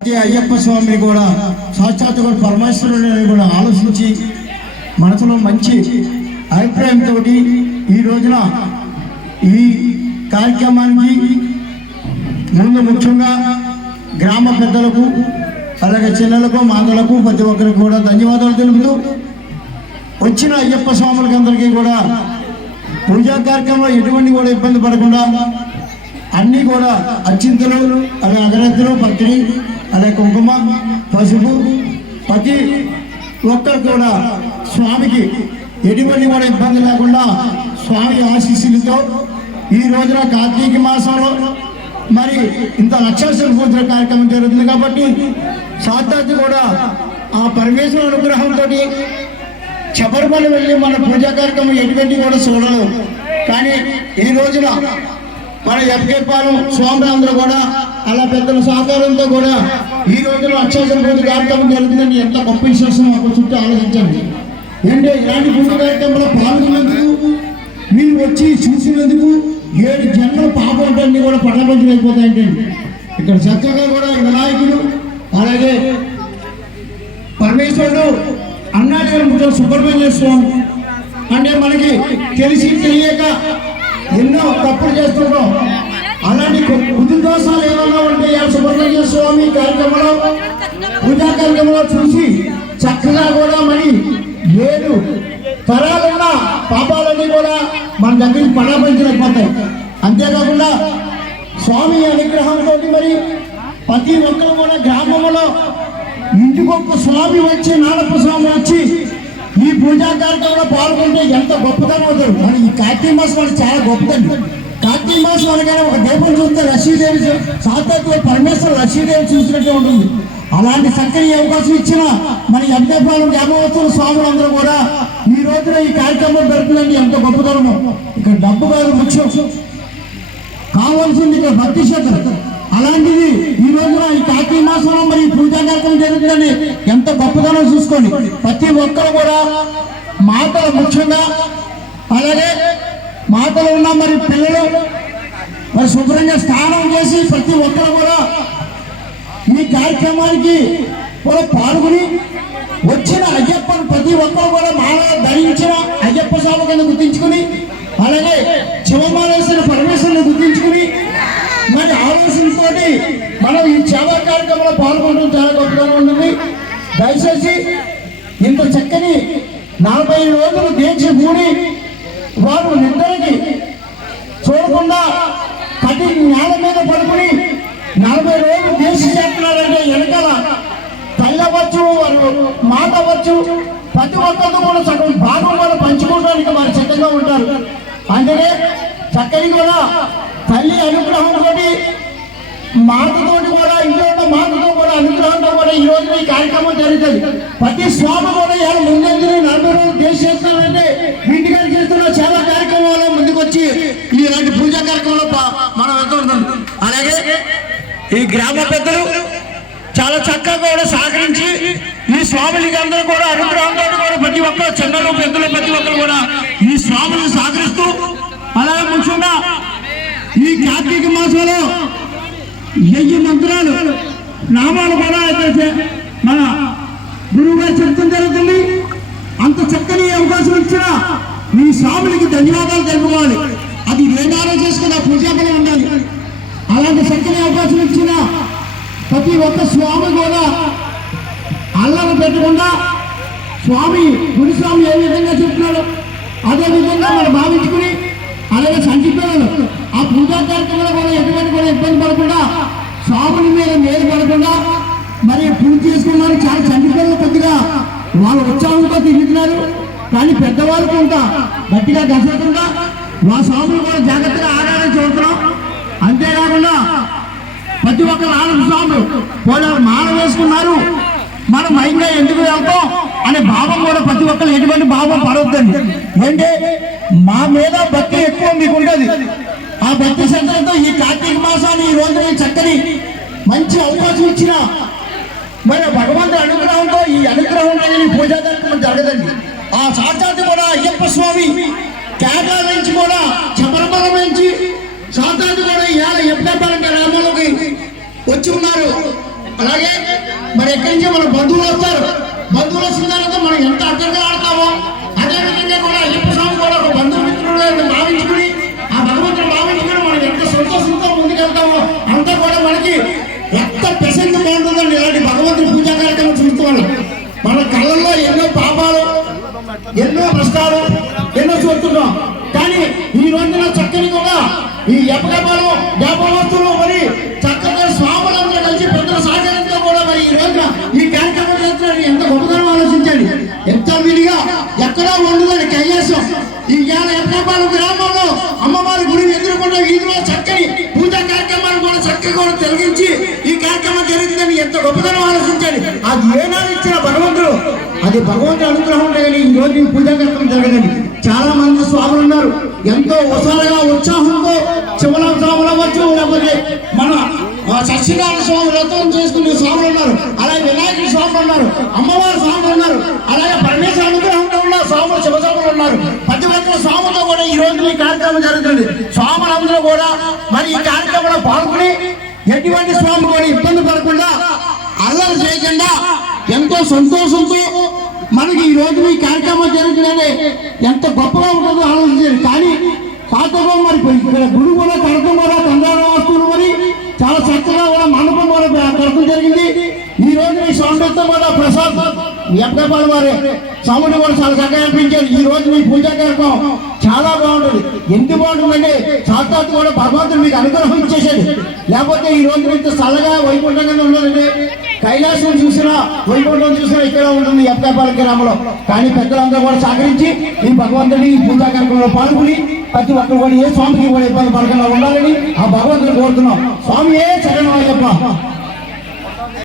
అయ్యప్ప స్వామిని కూడా సాక్షాత్ కూడా పరమేశ్వరుడిని కూడా ఆలోచించి మనసులో మంచి అభిప్రాయంతో ఈ రోజున ఈ కార్యక్రమానికి ముందు ముఖ్యంగా గ్రామ పెద్దలకు అలాగే చిన్నలకు మాతలకు ప్రతి ఒక్కరికి కూడా ధన్యవాదాలు తెలుపుతూ వచ్చిన అయ్యప్ప స్వాములకి అందరికీ కూడా పూజా కార్యక్రమంలో ఎటువంటి కూడా ఇబ్బంది పడకుండా అన్నీ కూడా అర్చింతలు అలాగే అగరత్తులు పత్రి అలాగే కుంకుమ పసుపు ప్రతి ఒక్కరు కూడా స్వామికి ఎటువంటి కూడా ఇబ్బంది లేకుండా స్వామి ఆశీస్సులతో ఈ రోజున కార్తీక మాసంలో మరి ఇంత లక్షాల పూజ కార్యక్రమం జరుగుతుంది కాబట్టి సాక్షాత్తు కూడా ఆ పరమేశ్వర అనుగ్రహంతో శబరిమల వెళ్ళి మన పూజా కార్యక్రమం ఎటువంటి కూడా చూడలేము. కానీ ఈ రోజున మన ఎప్పపాలెం స్వాములందరూ కూడా అలా పెద్దల సహకారంతో కూడా ఈ రోజున అక్షర పూజ కార్యక్రమం జరుగుతుందని ఎంత గొప్ప విశ్వాసం మాకు చుట్టూ ఆలోచించండి. ఏంటంటే ఇలాంటి పూజ కార్యక్రమంలో పాల్గొన్నందుకు మీరు వచ్చి చూసినందుకు 7 జన్మల పాపాలన్నీ కూడా పట్టబంధులు అయిపోతాయండి. ఇక్కడ చక్కగా కూడా వినాయకుడు అలాగే పరమేశ్వరుడు అన్నాడు సుబ్రహ్మణ్య స్వామి అంటే మనకి తెలిసి తెలియక ఎన్నో తప్పులు చేస్తుంటాం. అలాంటి బుద్ధి దోషాలు ఏమైనా ఉంటే సుబ్రహ్మణ్య స్వామి కార్యక్రమంలో పూజా కార్యక్రమంలో చూసి చక్కగా కూడా మరి 7 తరాలున్న పాపాలన్నీ కూడా మన దగ్గరికి పడాపించలేకపోతాయి. అంతేకాకుండా స్వామి అనుగ్రహంతో మరి ప్రతి ఒక్కరు కూడా గ్రామంలో ఇంటికొక్క స్వామి వచ్చి నాడప్ప స్వామి వచ్చి ఈ పూజా కార్యక్రమంలో పాల్గొంటే ఎంత గొప్పతనం అవుతారు. మరి ఈ కార్తీక మాసం మనకి చాలా గొప్పదండి. కార్తీక మాసం అనగానే ఒక దీపం చూస్తే లక్ష్మీదేవి సాక్షాత్తు పరమేశ్వర లక్ష్మీదేవి చూసినట్టే ఉంటుంది. అలాంటి చక్కని అవకాశం ఇచ్చిన మన ఎంతపాలెం గ్రామోత్సవ స్వాములందరూ కూడా ఈ రోజున ఈ కార్యక్రమం జరుగుతుందండి. ఎంత గొప్పతనము. ఇక్కడ డబ్బు కాదు ముఖ్యం, కావాల్సింది ఇక్కడ భక్తి శ్రద్ధ. అలాంటిది ఈ రోజున ఈ కార్తీక మాసంలో మరి పూజా కార్యక్రమం జరుగుతుందని ఎంత గొప్పతనం చూసుకోండి. ప్రతి ఒక్కరు కూడా మాతలు ముఖ్యంగా అలాగే మాతలు ఉన్న మరి పిల్లలు మరి శుభ్రంగా స్నానం చేసి ప్రతి ఒక్కరు కూడా ఈ కార్యక్రమానికి కూడా పాల్గొని వచ్చిన అయ్యప్పను ప్రతి ఒక్కరు కూడా మాల ధరించిన అయ్యప్ప స్వామి కింద గుర్తించుకుని అలాగే శివమాలేసిన పరమేశ్వరుని గుర్తించుకుని మరి ఆలోచనతో మనం ఈ సేవా కార్యక్రమంలో పాల్గొనడం చాలా గొప్పగా ఉంటుంది. దయచేసి ఇంత చక్కని 40 రోజులు దీక్ష కూడి వారు నిద్రకి చూడకుండా కటి నేల మీద పడుకుని 40 రోజులు దీక్ష చేస్తున్నారంటే వెనకాల తల్లి అవ్వచ్చు మాట అవ్వచ్చు ప్రతి ఒక్కరితో కూడా సగం భాగం కూడా పంచుకోవడానికి వారు చక్కగా ఉంటారు. అందుకే చక్కని కూడా తల్లి అనుగ్రహంతో మాతతోటి కూడా ఇంట్లో ఉన్న మాతతో కూడా అనుగ్రహంతో కూడా ఈ రోజు ఈ కార్యక్రమం జరుగుతుంది. ప్రతి స్వామి కూడా ఇలా ముందంజు 40 రోజులు దీక్ష చేస్తున్నారంటే ఇంటి గారు చేస్తున్న సేవా కార్యక్రమంలో ముందుకు వచ్చి ఇలాంటి పూజా కార్యక్రమంలో మనం వెళ్తుంటాం. అలాగే ఈ గ్రామ పెద్దలు చాలా చక్కగా కూడా సహకరించి ఈ స్వాములకి అందరూ కూడా అనుగ్రహంతో కూడా ప్రతి ఒక్కరు చిన్నలు పెద్దలు ప్రతి ఒక్కరు కూడా ఈ స్వాములను సహకరిస్తూ అలాగే ముఖ్యంగా ఈ కార్తీక మాసంలో 1000 మంత్రాలు నామాలు కూడా మన గురువు గారు చెప్తాం జరుగుతుంది. అంత చక్కని అవకాశం ఇచ్చిన మీ స్వాములకి ధన్యవాదాలు తెలుపుకోవాలి. అది వేదాలు చేసుకున్న పూజా బలం ఉండాలి. అలాంటి చక్కని అవకాశం ఇచ్చిన ప్రతి ఒక్క స్వామి కూడా అల్లను పెట్టకుండా స్వామి గుడి స్వామి ఏ విధంగా చెప్తున్నాడు అదే విధంగా మనం భావించుకుని అలాగే సంచి పిల్లలు ఆ పూజా కార్యక్రమంలో కూడా ఎటువంటి కూడా ఇబ్బంది పడకుండా స్వాముని మీద మేలు పడకుండా మరి పూజ చేసుకున్నారు. చాలా సంచి పిల్లలు కొద్దిగా వాళ్ళు ఉత్సాహంతో తిరుగుతున్నారు. కానీ పెద్దవాళ్ళు కొంత గట్టిగా గసకుండా మా స్వాములు కూడా జాగ్రత్తగా ఆడాలని చూస్తున్నాం. అంతేకాకుండా ప్రతి ఒక్కరు ఆనంద స్వాములు పోలే మాల వేసుకున్నారు మనం మైంగా ఎందుకు వెళ్తాం అనే భావం కూడా ప్రతి ఒక్కరు ఎటువంటి భావం పడవద్దండి. ఏంటి మా మీద భక్తి ఎక్కువ మీకు ఉండదు. ఆ భక్తి శ్రద్ధలతో ఈ కార్తీక మాసాన్ని ఈ రోజు చక్కని మంచి అవకాశం ఇచ్చిన మరి భగవంతుడి అనుగ్రహంతో ఈ అనుగ్రహం అనేది పూజా కార్యక్రమం జరగదండి. ఆ సాక్షాత్తు కూడా అయ్యప్ప స్వామి కేరళ నుంచి కూడా శబరిమల నుంచి సాక్షాత్తు కూడా ఇవాళ ఎప్పటికీ గ్రామంలోకి వచ్చి ఉన్నారు. అలాగే మరి ఎక్కడి నుంచి మన బంధువులు వస్తారు, బంధువులు వచ్చిన తర్వాత మనం ఎంత అర్థంగా ఆడతామో అదే విధంగా కూడా అయ్యప్ప స్వామి కూడా ఒక బంధుమిత్రుడు భావించుకుని ఆ భగవంతుడు భావించుకుని మనం ఎంత సంతోషంతో ముందుకెళ్తామో అంతా కూడా మనకి ఎంత ప్రసంగ బాగుంటుందండి. ఇలాంటి భగవంతుడి పూజా కార్యక్రమం చూస్తున్నాడు. మన కళ్ళల్లో ఎన్నో పాపాలు, ఎన్నో కష్టాలు ఎన్నో చూస్తున్నాం. కానీ ఈ రోజున చక్కని కూడా ఈ ఎప్పగపాలు వ్యాపారస్తులు మరి చక్కగా స్వాములందరూ కలిసి పెద్దల సహకారంతో కూడా మరి ఈ రోజున ఈ కార్యక్రమం చేస్తున్నాడు. ఎంత గొప్పతనం ఆలోచించండి. ఎంత విడిగా ఎక్కడో ఉండదని కైలాసం ఈ ఎప్పగపాలు గ్రామంలో అమ్మవారి గుడి ఎదురుకుండా వీధిలో చక్కని పూజా కార్యక్రమాలు కూడా చక్కగా కూడా తొలగించి ఈ కార్యక్రమం జరుగుతుందని ఎంత గొప్పతనం ఆలోచించండి. అది ఏనాడు ఇచ్చిన భగవంతుడు, అది భగవంతుడి అనుగ్రహం ఉంటే కానీ ఈ రోజు ఈ పూజా కార్యక్రమం జరగదండి. చాలా మంది స్వాములు ఉన్నారు, ఎంతో ఉత్సాహంగా ఉత్సాహంతో శివన స్వాములు అవ్వచ్చు, లేకపోతే మన సత్యనారాయణ స్వామి వ్రతం చేసుకునే స్వాములు ఉన్నారు, అలాగే వినాయకుడి స్వాములు ఉన్నారు, అమ్మవారి స్వాములు ఉన్నారు, అలాగే పరమేశ్వర అనుగ్రహంతో ఉన్న స్వాములు శివస్వాములు ఉన్నారు. ప్రతి ఒక్క స్వాములతో కూడా ఈ రోజు ఈ కార్యక్రమం జరుగుతుంది. స్వాములందరూ కూడా మరి ఈ కార్యక్రమంలో పాల్గొని ఎటువంటి స్వామి కూడా ఇబ్బంది పడకుండా అల్లరి చేయకుండా ఎంతో సంతోషంతో మనకి ఈ రోజు ఈ కార్యక్రమం జరుగుతుందని ఎంత గొప్పగా ఉంటుందో ఆలోచించారు. కానీ పాతగా మరి ఇక్కడ గుడి కూడా కడతం కూడా కందాన వస్తువులు మరి చాలా చక్కగా కూడా మండపం కూడా కడతం జరిగింది. ఈ రోజు ఈ సౌందర్యంతో కూడా ప్రసాద్ ఎప్పగపాల వారి సౌండ్ కూడా చాలా చక్కగా అనిపించారు. ఈ రోజు మీ పూజా కార్యక్రమం చాలా బాగుంటుంది. ఎందుకు బాగుంటుందంటే సాక్షాత్ కూడా భగవంతుడు మీకు అనుగ్రహం ఇచ్చేసాడు. లేకపోతే ఈ రోజు ఇంత చల్లగా వైకుంఠంగా ఉండదండి. కైలాసం చూసినా వైకుంఠం చూసినా ఇక్కడ ఉంటుంది ఎప్పగపాల గ్రామంలో. కానీ పెద్దలందరూ కూడా సహకరించి ఈ భగవంతుడి ఈ పూజా కార్యక్రమంలో పాల్గొని ప్రతి ఒక్కరు కూడా ఏ స్వామికి కూడా ఇబ్బంది పడకుండా ఉండాలని ఆ భగవంతుడు కోరుతున్నాం. స్వామి ఏ శరణం అయ్యప్ప.